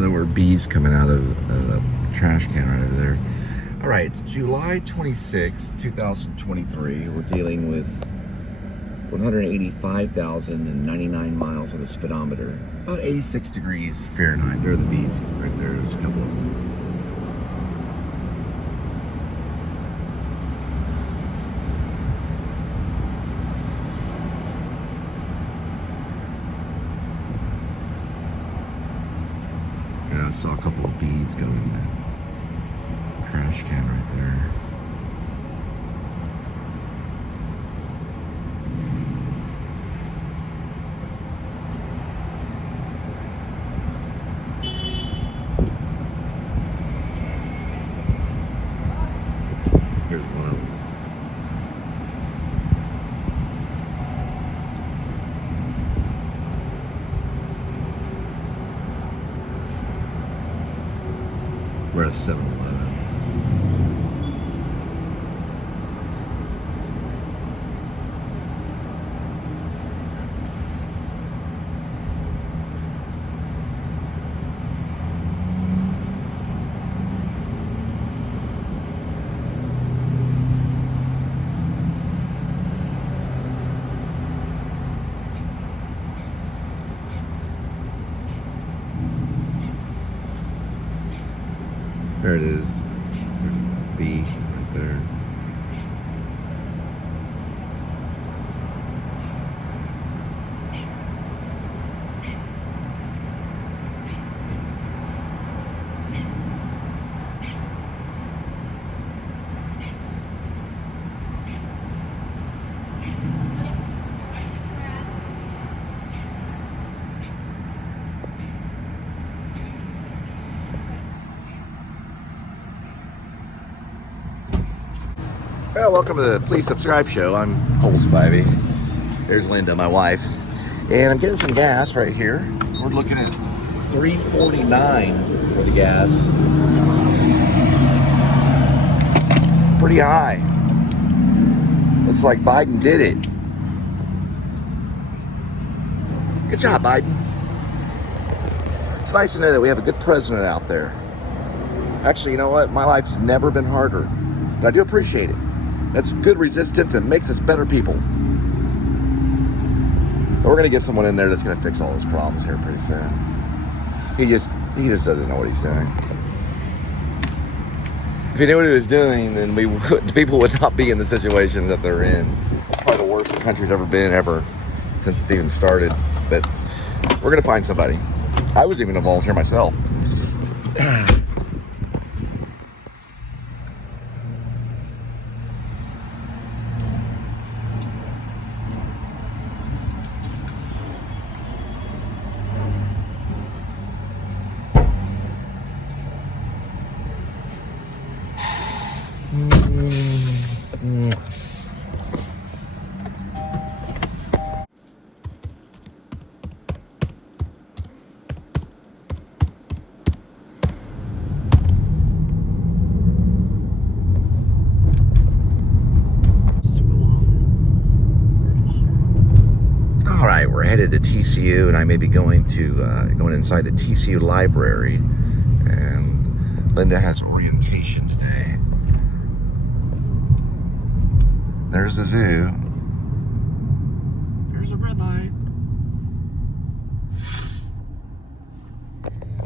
Yeah, there were bees coming out of the trash can right over there. All right, it's July 26, 2023. We're dealing with 185,099 miles on the speedometer. About 86 degrees Fahrenheit. There are the bees right there. There's a couple of them. Yeah, I saw a couple of bees go in that trash can right there. Here's one of them. We're at 7-Eleven. There it is. Bee right there. Well, welcome to the Please Subscribe show. I'm Cole Spivey. There's Linda, my wife. And I'm getting some gas right here. We're looking at $3.49 for the gas. Pretty high. Looks like Biden did it. Good job, Biden. It's nice to know that we have a good president out there. Actually, you know what? My life has never been harder. But I do appreciate it. That's good resistance and makes us better people. But we're gonna get someone in there that's gonna fix all his problems here pretty soon. He just doesn't know what he's doing. If he knew what he was doing, then people would not be in the situations that they're in. It's probably the worst the country's ever been since it's even started. But we're gonna find somebody. I was even a volunteer myself. All right, we're headed to TCU, and I may be going inside the TCU library. And Linda has orientation today. There's the zoo. There's the red light.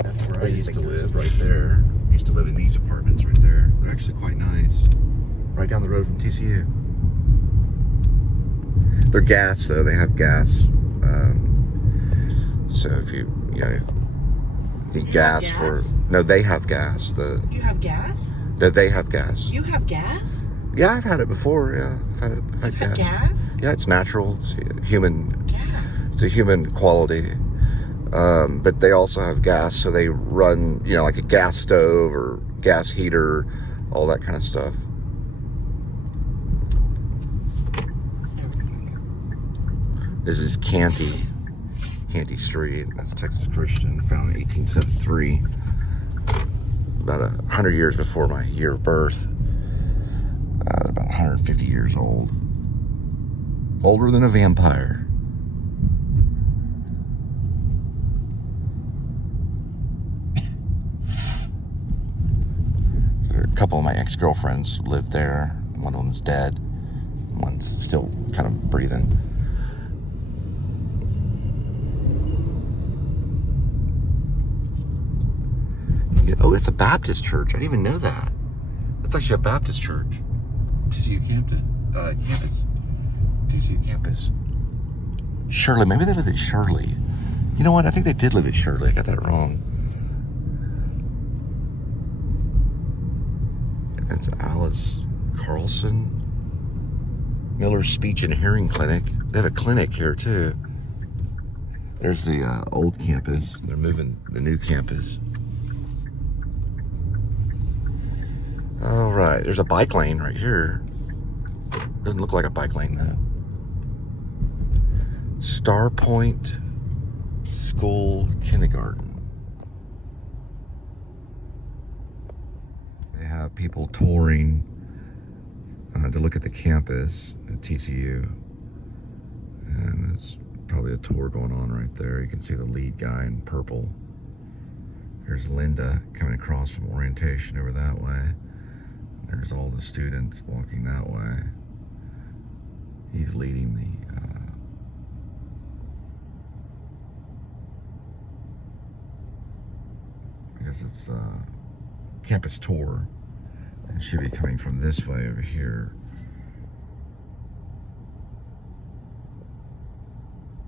That's where I used to live, right there. I used to live in these apartments right there. They're actually quite nice. Right down the road from TCU. They're gas, though. They have gas. So if you need gas for... No, they have gas. You have gas? They have gas. You have gas? Yeah, I've had it before. Yeah, I've had gas. Gas? Yeah, it's natural. It's human. Gas. It's a human quality. But they also have gas, so they run, like a gas stove or gas heater, all that kind of stuff. This is Canty Street. That's Texas Christian, found in 1873. About 100 years before my year of birth. They're about 150 years old. Older than a vampire. couple of my ex-girlfriends lived there. One of them's dead. One's still kind of breathing. Oh, it's a Baptist church. I didn't even know that. That's actually a Baptist church. TCU campus. TCU campus. Shirley. Maybe they live at Shirley. You know what? I think they did live at Shirley. I got that wrong. That's Alice Carlson. Miller Speech and Hearing Clinic. They have a clinic here too. There's the old campus. They're moving the new campus. All right, there's a bike lane right here. Doesn't look like a bike lane though. Star Point School Kindergarten. They have people touring to look at the campus at TCU. And there's probably a tour going on right there. You can see the lead guy in purple. There's Linda coming across from orientation over that way. There's all the students walking that way. He's leading the I guess it's campus tour. And should be coming from this way over here.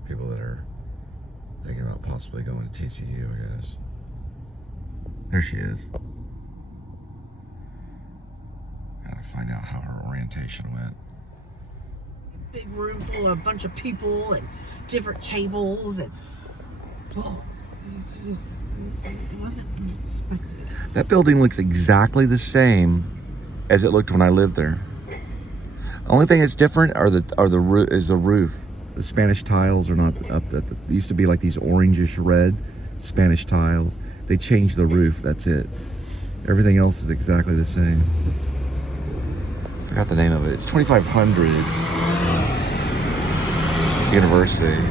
People that are thinking about possibly going to TCU, I guess. There she is. Gotta find out how her orientation went. A big room full of a bunch of people and different tables and it wasn't expected. That building looks exactly the same as it looked when I lived there. Only thing that's different is the roof. The Spanish tiles are not up. They used to be like these orangish red Spanish tiles. They changed the roof. That's it. Everything else is exactly the same. I forgot the name of it. It's 2500 University.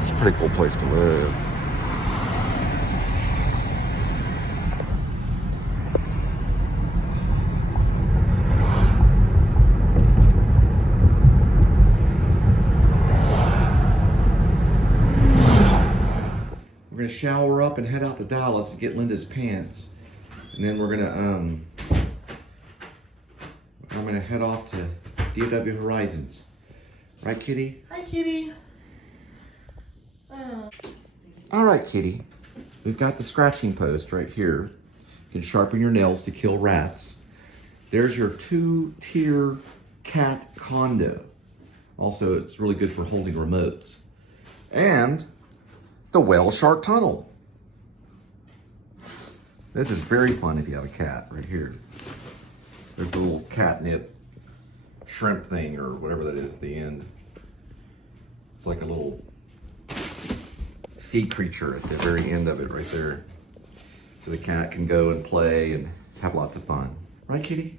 It's a pretty cool place to live. We're gonna shower up and head out to Dallas to get Linda's pants, and then we're gonna I'm gonna head off to DFW Horizons. Right, Kitty? Hi, Kitty. All right, Kitty. We've got the scratching post right here. You can sharpen your nails to kill rats. There's your 2-tier cat condo. Also, it's really good for holding remotes. And the whale shark tunnel. This is very fun if you have a cat right here. There's a little catnip shrimp thing or whatever that is at the end. It's like a little sea creature at the very end of it right there. So the cat can go and play and have lots of fun. Right, Kitty?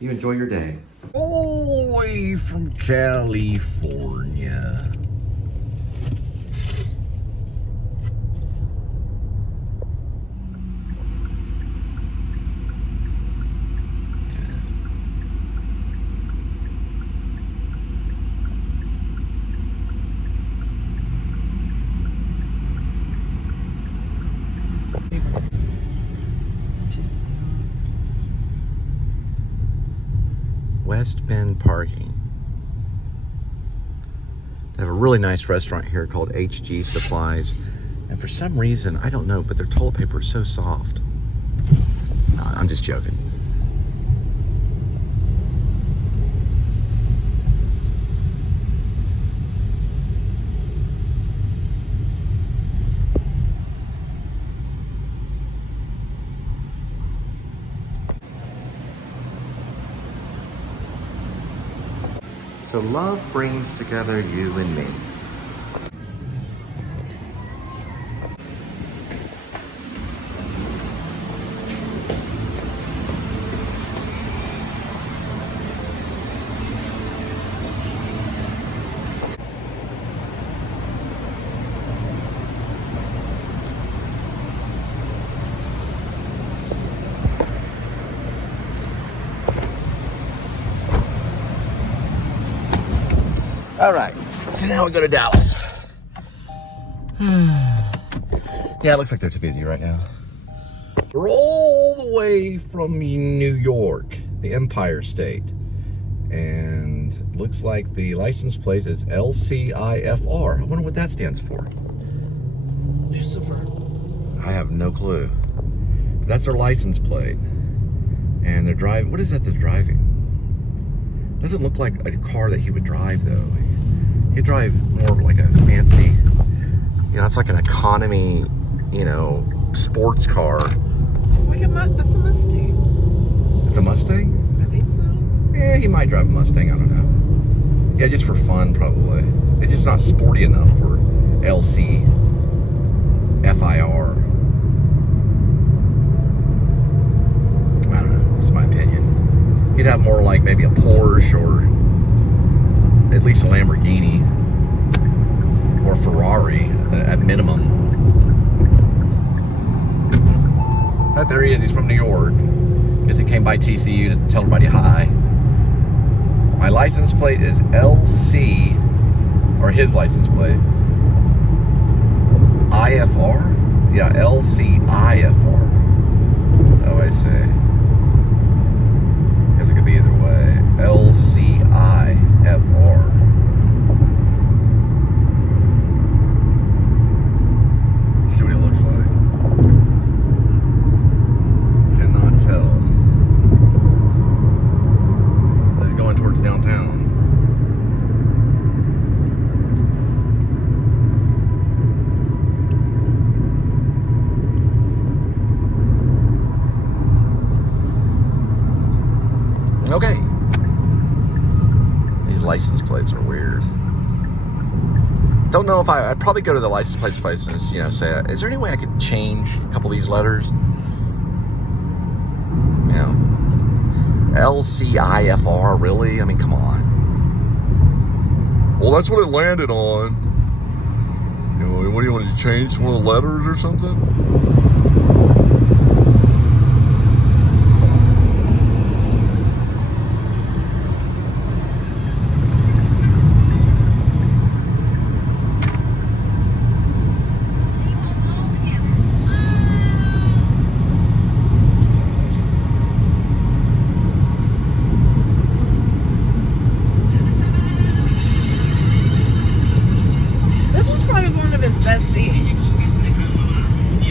You enjoy your day. All the way from California. West Bend parking. They have a really nice restaurant here called HG Supplies. And for some reason, I don't know, but their toilet paper is so soft. No, I'm just joking. So love brings together you and me. All right, so now we go to Dallas. Yeah, it looks like they're too busy right now. We're all the way from New York, the Empire State. And looks like the license plate is LCIFR. I wonder what that stands for. Lucifer. I have no clue. But that's their license plate. And they're driving, what is that they're driving? Doesn't look like a car that he would drive though. He'd drive more of like a fancy, you know, it's like an economy, you know, sports car. Like that's a Mustang. It's a Mustang? I think so. Yeah, he might drive a Mustang, I don't know. Yeah, just for fun probably. It's just not sporty enough for LCFIR. I don't know, it's my opinion. He'd have more like maybe a Porsche or at least a Lamborghini or Ferrari at minimum. But there he is, he's from New York. Guess he came by TCU to tell everybody hi. My license plate is LC, or his license plate. IFR? Yeah, LCIFR. Oh, I see. Guess it could be either way. LCIFR. Let's see what he looks like. Cannot tell. He's going towards downtown. Okay. These license plates are weird. Don't know if I'd probably go to the license plates place and just, you know, say, is there any way I could change a couple of these letters? You know, LCIFR, really? I mean, come on. Well, that's what it landed on. You know, what do you want to change? One of the letters or something?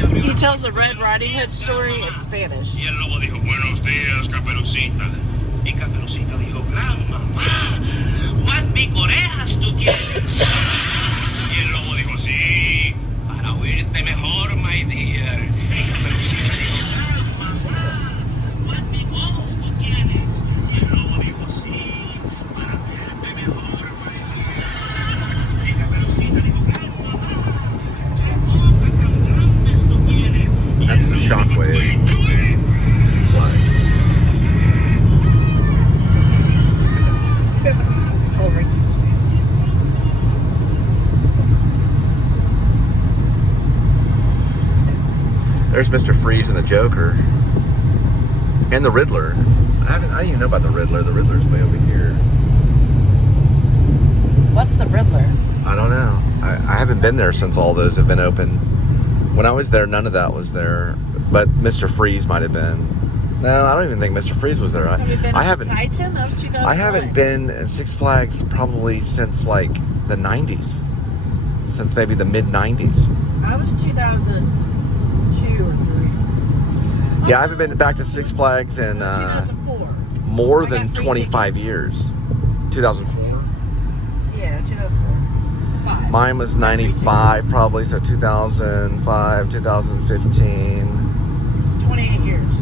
He tells a Red Riding Hood story in Spanish. Y el lobo dijo, buenos días, Caperucita. Y Caperucita dijo, gran mamá, ¿cuántas orejas tú tienes? Y el lobo dijo, sí, para oírte mejor, my dear. Y Caperucita dijo, gran mamá, ¿cuántas voz tú tienes? Y el lobo dijo, sí, para oírte mejor, my dear. Y Caperucita dijo, gran mamá, that's the Shockwave. This is why. Oh, Ricky's face. There's Mr. Freeze and the Joker. And the Riddler. I didn't even know about the Riddler. The Riddler's way over here. What's the Riddler? I don't know. I haven't been there since all those have been open. When I was there, none of that was there. But Mr. Freeze might have been. No, I don't even think Mr. Freeze was there. Have you been I to haven't. Titan? That was 2001. I haven't been at Six Flags probably since like the 90s. Since maybe the mid 90s. I was 2002 or 3. Yeah, I haven't been back to Six Flags in 2004. more I than got free 25 tickets. years. 2004. Yeah, 2004. 5. Mine was 95 probably, so 2005, 2015. 28 years.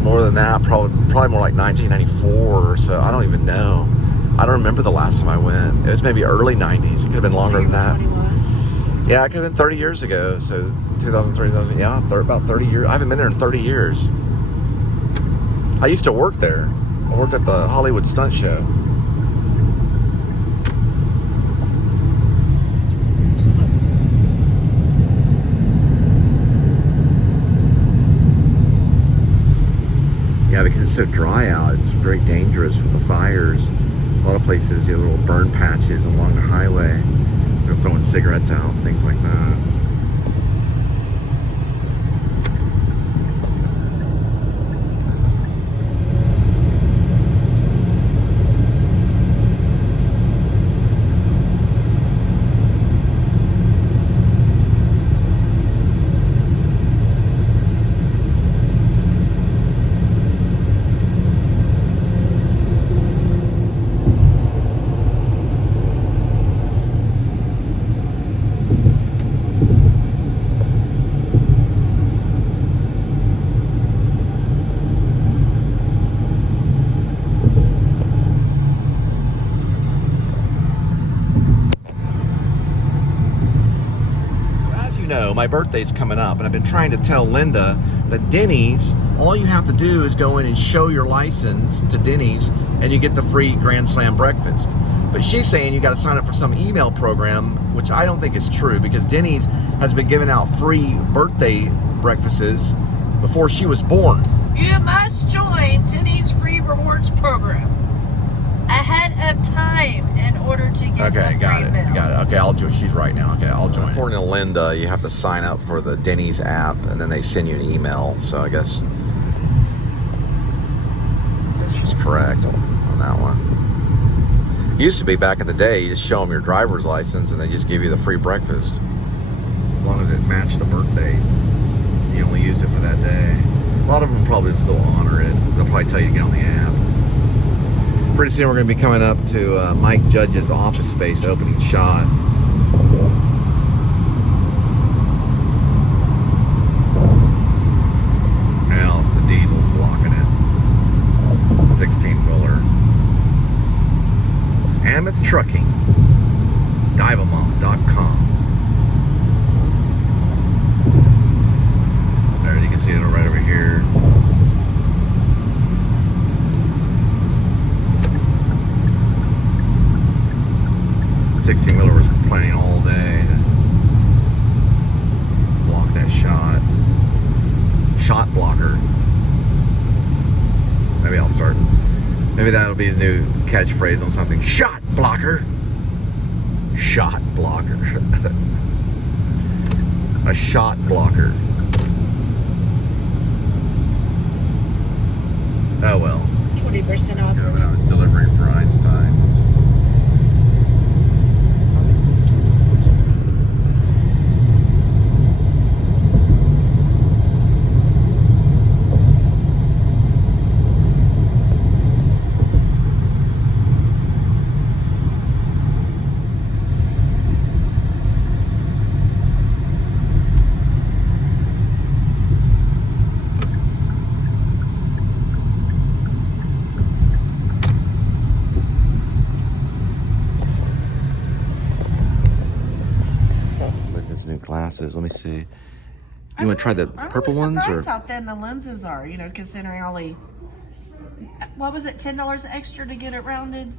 More than that, probably more like 1994 or so. I don't even know. I don't remember the last time I went. It was maybe early 90s. It could have been longer than that. 21. Yeah, it could have been 30 years ago. So 2003, 2000, yeah, about 30 years. I haven't been there in 30 years. I used to work there. I worked at the Hollywood Stunt Show. Yeah, because it's so dry out, it's very dangerous with the fires. A lot of places, you have little burn patches along the highway. They're throwing cigarettes out, things like that. My birthday's coming up, and I've been trying to tell Linda that Denny's, all you have to do is go in and show your license to Denny's and you get the free Grand Slam breakfast. But she's saying you got to sign up for some email program, which I don't think is true, because Denny's has been giving out free birthday breakfasts before she was born. You must join Denny's free rewards program ahead of time in order to get Okay, got it. meal. Got it. Okay, I'll join. She's right now. Okay, I'll join. According to Linda, you have to sign up for the Denny's app, and then they send you an email. So I guess she's correct on that one. It used to be back in the day, you just show them your driver's license, and they just give you the free breakfast. As long as it matched the birthday, you only used it for that day. A lot of them probably still honor it. They'll probably tell you to get on the app. Pretty soon we're going to be coming up to Mike Judge's office space opening shot. Well, the diesel's blocking it. 16-wheeler. Amethyst Trucking. Divamonth.com. There, you can see it right over here. The 16-wheeler was planning all day to block that shot. Shot blocker. Maybe I'll start. Maybe that'll be the new catchphrase on something. Shot blocker. Shot blocker. A shot blocker. Oh well. 20% off. Coming out. It's delivering for Einstein's. Glasses. Let me see. You want to try the purple ones, or? I'm really surprised how thin the lenses are. You know, considering only what was it, $10 extra to get it rounded?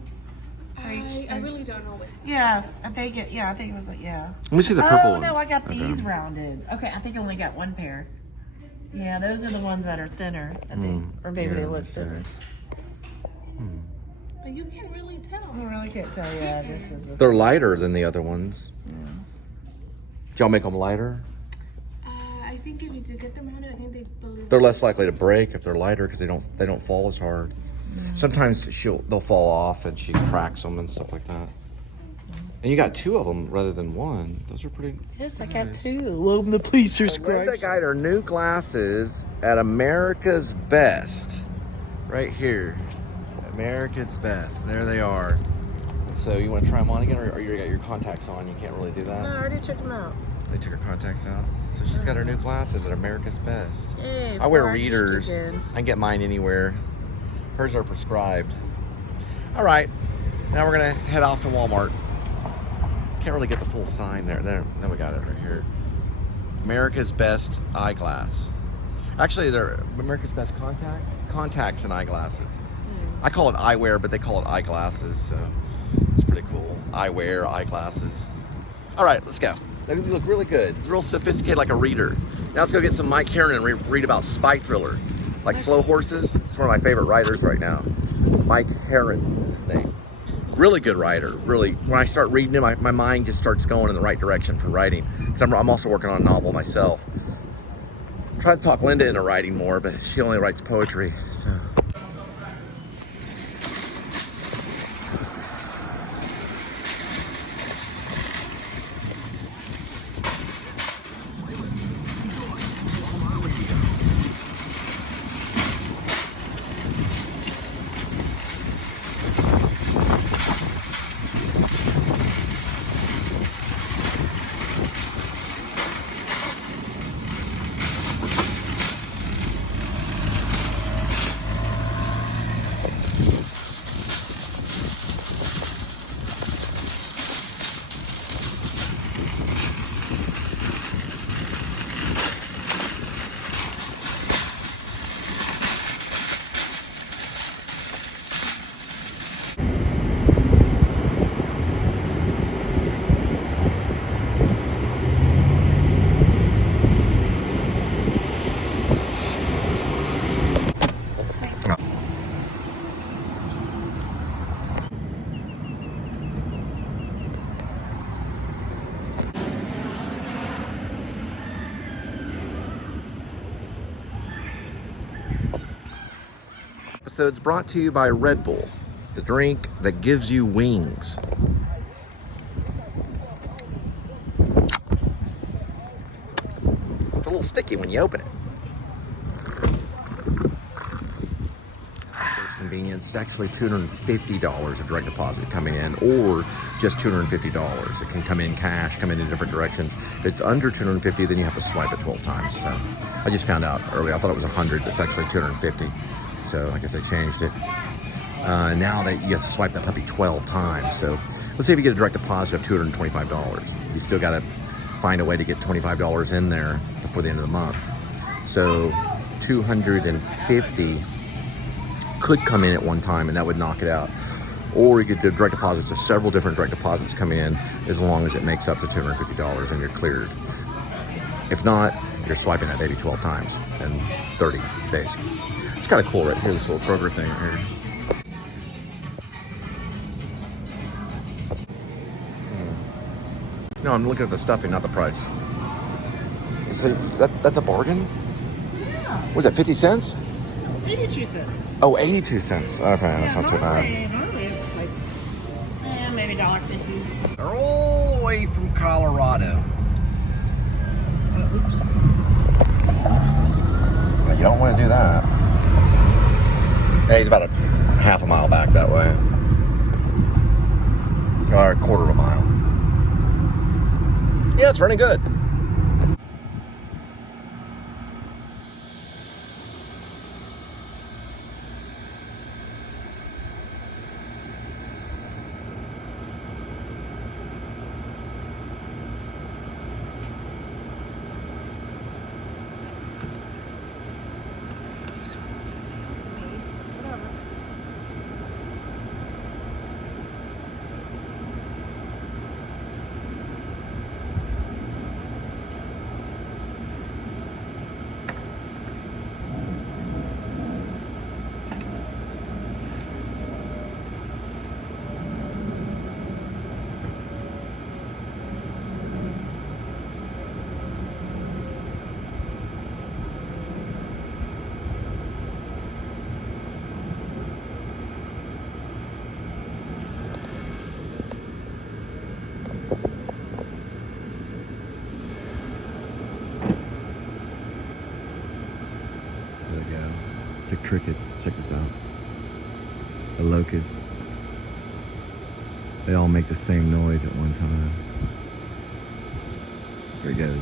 I really don't know. Yeah, I think it. Yeah, I think it was like Let me see the purple ones. Oh no, I got these rounded. Okay, I think I only got one pair. Yeah, those are the ones that are thinner. I think, or maybe they look thinner. But you can't really tell. I really can't tell. Yeah, just because they're lighter than the other ones. Yeah. Did y'all make them lighter? I think if you do get them rounded, I think they're less likely to break if they're lighter because they don't fall as hard. Sometimes they'll fall off and she cracks them and stuff like that. And you got two of them rather than one. Those are pretty. Yes, nice. I got two. Welcome to Please Subscribe. Linda got her new glasses at America's Best, right here. America's Best. There they are. So you want to try them on again, or you got your contacts on? You can't really do that. No, I already took them out. They took her contacts out. So she's got her new glasses at America's Best. Hey, I wear readers. I can get mine anywhere. Hers are prescribed. All right, now we're gonna head off to Walmart. Can't really get the full sign there. There, we got it right here. America's Best eyeglass. Actually, they're America's Best contacts and eyeglasses. I call it eyewear, but they call it eyeglasses. So it's pretty cool. Eyewear, eyeglasses. All right, let's go. They look really good. It's real sophisticated, like a reader. Now let's go get some Mike Herron and read about Spy Thriller, like Slow Horses. It's one of my favorite writers right now. Mike Herron is his name. Really good writer. Really, when I start reading it, my mind just starts going in the right direction for writing. Because I'm also working on a novel myself. Try to talk Linda into writing more, but she only writes poetry, so. Episode's brought to you by Red Bull, the drink that gives you wings. It's a little sticky when you open it. It's convenient. It's actually $250 of direct deposit coming in, or just $250. It can come in cash, come in different directions. If it's under $250, then you have to swipe it 12 times. So I just found out earlier. I thought it was $100, but it's actually $250. So I guess I changed it. Now that you have to swipe that puppy 12 times. So let's say if you get a direct deposit of $225. You still got to find a way to get $25 in there before the end of the month. So $250 could come in at one time, and that would knock it out. Or you could do direct deposits. There's several different direct deposits come in, as long as it makes up to $250 and you're cleared. If not, you're swiping that baby 12 times in 30 days. It's kind of cool right here, this little Kroger thing right here. No, I'm looking at the stuffing, not the price. See, that's a bargain? Yeah. Was that 50 cents? 82 cents. Oh, 82 cents. Okay, that's not too bad. Normally it's like, maybe $1.50. They're all the way from Colorado. Oh, oops. But you don't want to do that. Yeah, he's about a half a mile back that way. Or a quarter of a mile. Yeah, it's running good. The crickets, check this out. The locusts. They all make the same noise at one time. Here it goes.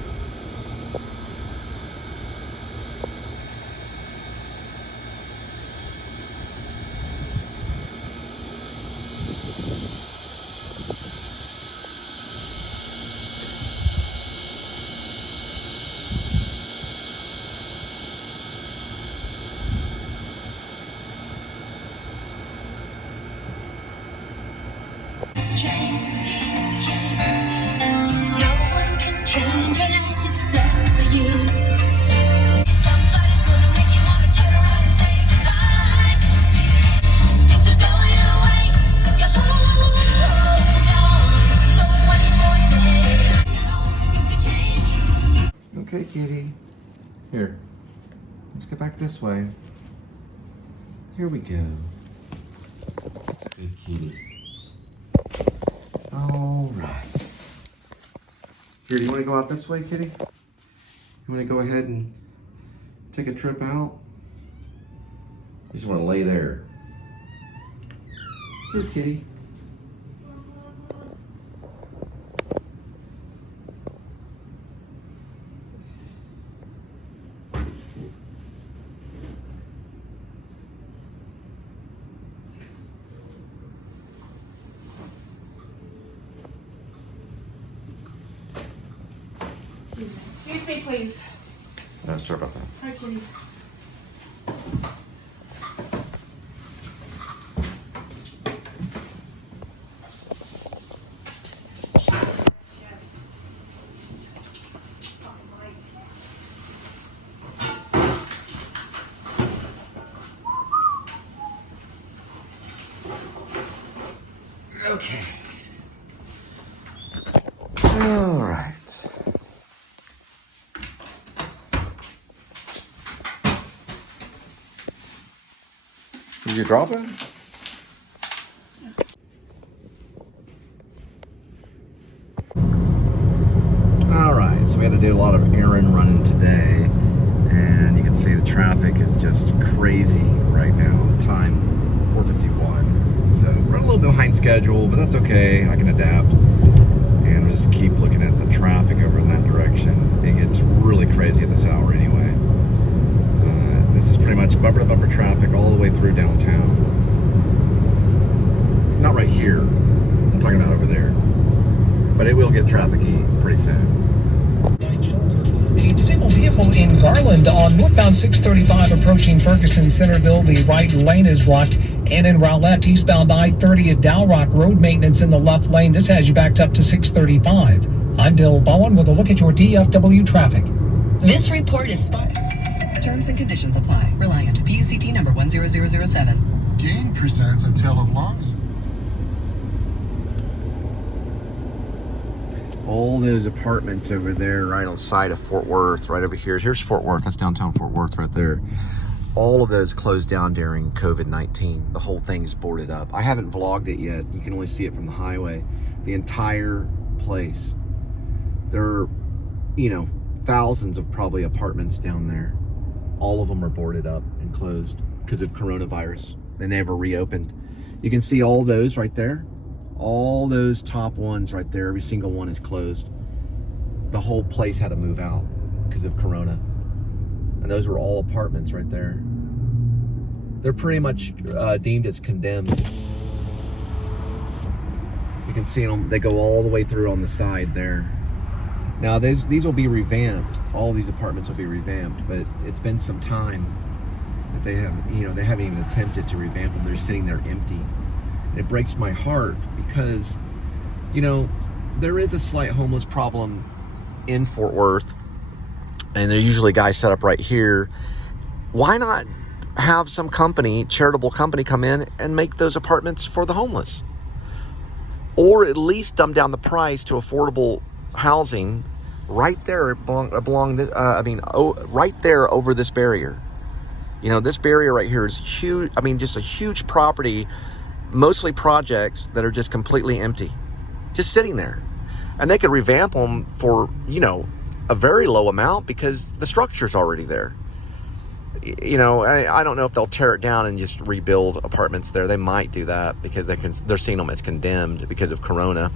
kitty. Here. Let's get back this way. Here we go. Good kitty. All right. Here, do you want to go out this way, kitty? You want to go ahead and take a trip out? You just want to lay there. Good kitty. Excuse me, please. Sorry about that. Hi, kitty. Okay. All right. Did you drop it? All right, so we had to do a lot of errand running today, and you can see the traffic is just crazy right now. The time 4:51, so we're a little bit behind schedule, but that's okay. I can adapt, and we'll just keep looking at the traffic over in that direction. It gets really crazy at this hour anyway. This is pretty much bumper-to-bumper traffic all the way through downtown. Not right here. I'm talking about over there. But it will get trafficy pretty soon. A disabled vehicle in Garland on northbound 635 approaching Ferguson Centerville. The right lane is blocked. And in Rowlett, eastbound I-30 at Dow Rock, road maintenance in the left lane. This has you backed up to 635. I'm Bill Bowen with a look at your DFW traffic. This report is sponsored. Terms and conditions apply. Reliant. PUCT number 10007. Gain presents A Tale of Longing. All those apartments over there right on the side of Fort Worth, right over here. Here's Fort Worth. That's downtown Fort Worth right there. All of those closed down during COVID-19. The whole thing's boarded up. I haven't vlogged it yet. You can only see it from the highway. The entire place. There are, thousands of probably apartments down there. All of them are boarded up and closed because of coronavirus. They never reopened. You can see all those right there. All those top ones right there, every single one is closed. The whole place had to move out because of corona. And those were all apartments right there. They're pretty much deemed as condemned. You can see them, they go all the way through on the side there. Now these will be revamped. All these apartments will be revamped, but it's been some time that they haven't even attempted to revamp them. They're sitting there empty. And it breaks my heart because, there is a slight homeless problem in Fort Worth, and they're usually guys set up right here. Why not have some charitable company come in and make those apartments for the homeless? Or at least dumb down the price to affordable housing right there right there over this barrier. This barrier right here is huge. Just a huge property, mostly projects that are just completely empty, just sitting there. And they could revamp them for, a very low amount because the structure's already there. I don't know if they'll tear it down and just rebuild apartments there. They might do that because they're seeing them as condemned because of corona.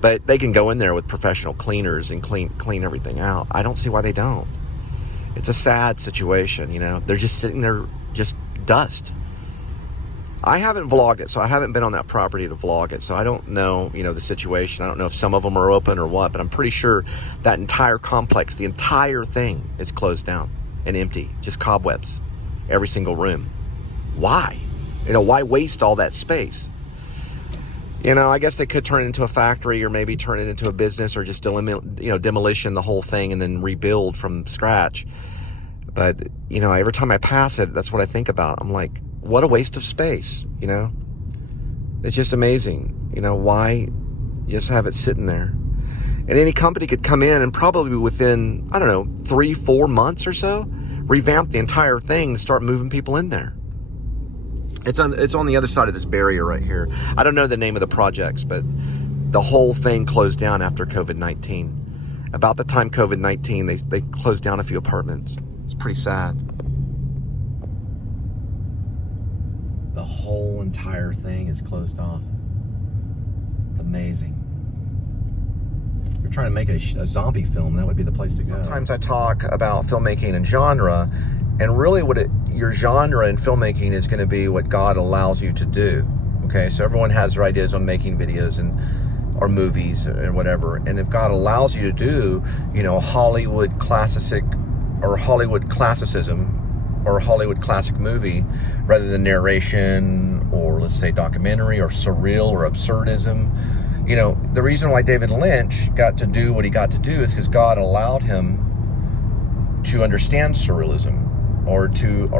But they can go in there with professional cleaners and clean everything out. I don't see why they don't. It's a sad situation, They're just sitting there, just dust. I haven't vlogged it, so I haven't been on that property to vlog it. So I don't know, the situation. I don't know if some of them are open or what, but I'm pretty sure that entire complex, the entire thing is closed down and empty, just cobwebs, every single room. Why? Why waste all that space? I guess they could turn it into a factory or maybe turn it into a business or just demolition the whole thing and then rebuild from scratch. But, every time I pass it, that's what I think about. I'm like, what a waste of space, It's just amazing, why just have it sitting there. And any company could come in and probably within, I don't know, 3-4 months or so, revamp the entire thing and start moving people in there. It's on the other side of this barrier right here. I don't know the name of the projects, but the whole thing closed down after COVID-19. About the time COVID-19, they closed down a few apartments. It's pretty sad. The whole entire thing is closed off. It's amazing. If you're trying to make a zombie film, that would be the place to go. Sometimes I talk about filmmaking and genre, and really your genre in filmmaking is going to be what God allows you to do. Okay, so everyone has their ideas on making videos or movies or whatever. And if God allows you to do, Hollywood classicism or Hollywood classic movie rather than narration or, let's say, documentary or surreal or absurdism, the reason why David Lynch got to do what he got to do is because God allowed him to understand surrealism or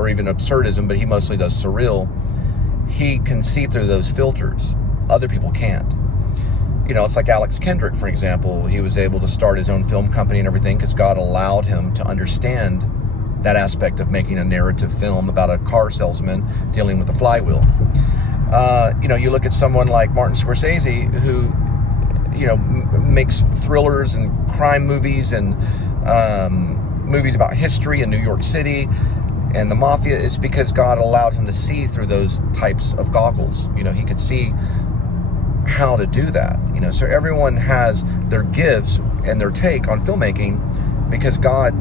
even absurdism, but he mostly does surreal. He can see through those filters. Other people can't. It's like Alex Kendrick, for example. He was able to start his own film company and everything because God allowed him to understand that aspect of making a narrative film about a car salesman dealing with a flywheel. You look at someone like Martin Scorsese, who, makes thrillers and crime movies and movies about history in New York City and the mafia. Is because God allowed him to see through those types of goggles. He could see how to do that. So everyone has their gifts and their take on filmmaking because God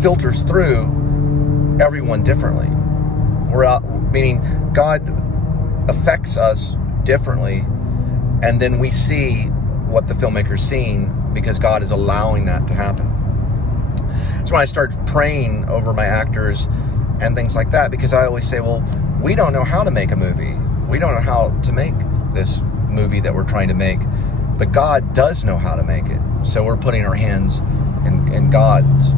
filters through everyone differently. Meaning God affects us differently, and then we see what the filmmaker's seeing because God is allowing that to happen. That's when I start praying over my actors and things like that, because I always say, well, we don't know how to make a movie. We don't know how to make this movie that we're trying to make, but God does know how to make it. So we're putting our hands in God's,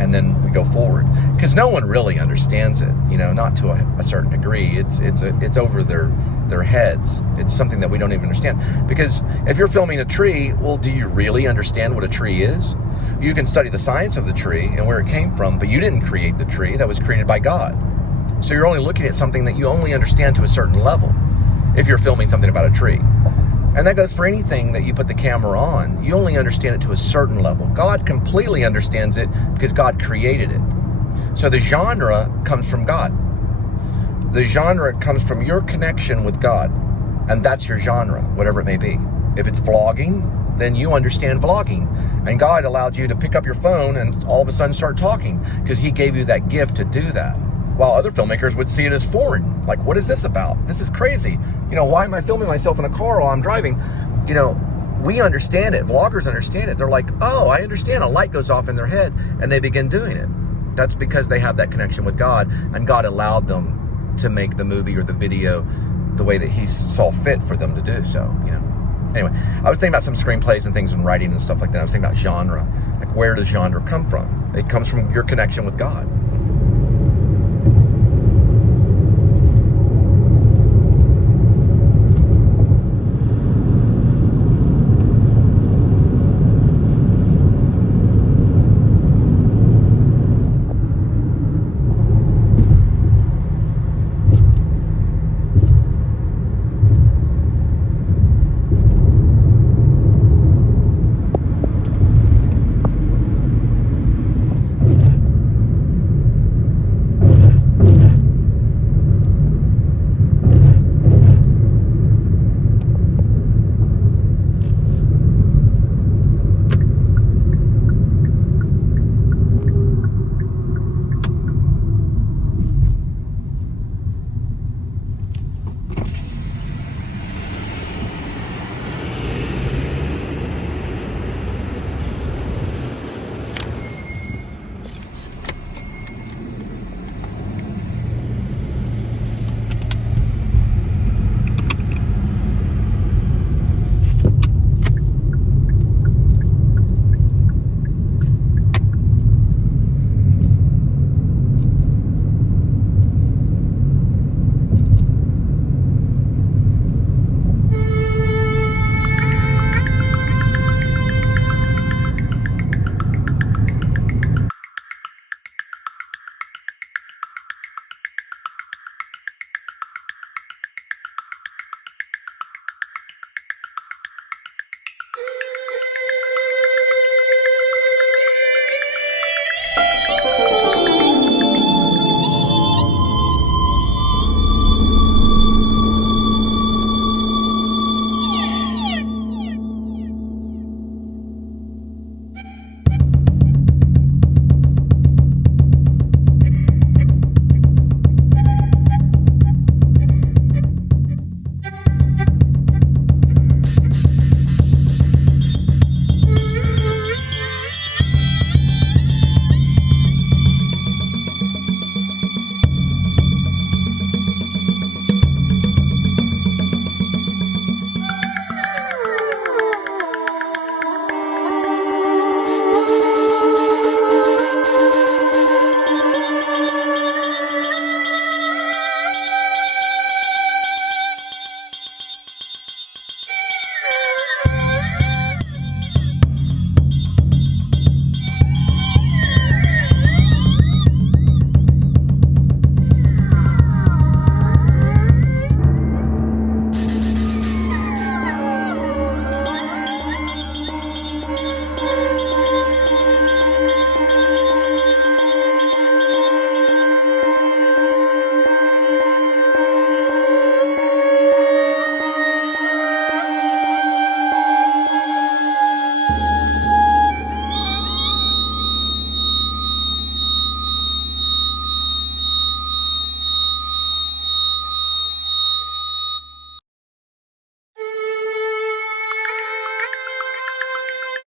and then we go forward, because no one really understands it, not to a certain degree. It's over their heads. It's something that we don't even understand, because if you're filming a tree, well, do you really understand what a tree is? You can study the science of the tree and where it came from, but you didn't create the tree. That was created by God. So you're only looking at something that you only understand to a certain level if you're filming something about a tree. And that goes for anything that you put the camera on. You only understand it to a certain level. God completely understands it because God created it. So the genre comes from God. The genre comes from your connection with God. And that's your genre, whatever it may be. If it's vlogging, then you understand vlogging. And God allowed you to pick up your phone and all of a sudden start talking because he gave you that gift to do that. While other filmmakers would see it as foreign. Like, what is this about? This is crazy. Why am I filming myself in a car while I'm driving? We understand it. Vloggers understand it. They're like, oh, I understand. A light goes off in their head, and they begin doing it. That's because they have that connection with God, and God allowed them to make the movie or the video the way that he saw fit for them to do so, Anyway, I was thinking about some screenplays and things and writing and stuff like that. I was thinking about genre. Like, where does genre come from? It comes from your connection with God.